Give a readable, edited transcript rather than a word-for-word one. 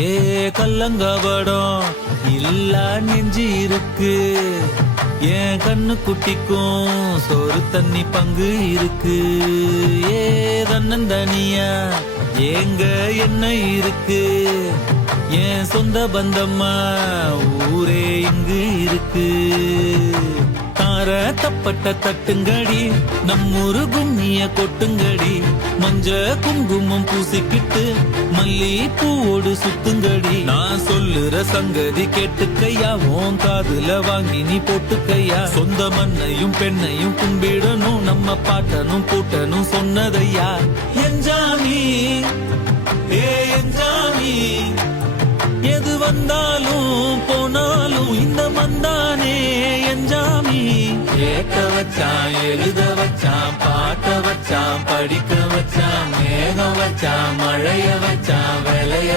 ஏ கல்லங்கபடம் இல்ல நெஞ்சு இருக்கு, என் கண்ணு குட்டிக்கும் சோறு தண்ணி பங்கு இருக்கு. ஏ தன்னந்தனியா ஏங்க என்ன இருக்கு, என் சொந்த பந்தம்மா ஊரே இங்கு இருக்கு. தார தப்பட்ட தட்டுங்கடி, நம்மூரு கும்மிய கொட்டுங்கடி, மஞ்ச குங்குமம் பூசிக்கிட்டு மல்லி பூவோடு சுத்துங்கடி. நான் சொல்லுற சங்கதி கேட்டுக்கையா, உன் காதுல வாங்கி நீ போட்டுக்கையா. சொந்த மண்ணையும் பெண்ணையும் கும்பிடணும், நம்ம பாட்டனும் கூட்டனும் சொன்னதையா. என்ஜாமி ஏ என்ஜாமி, எது வந்தாலும் போனாலும் இந்த மந்தானே என்ஜாமி. கேட்க வச்சான், எழுத வச்சான், பாட்ட வச்சான், படிக்க வச்சான், மேகம் வச்சான், மழைய வச்சான், விளைய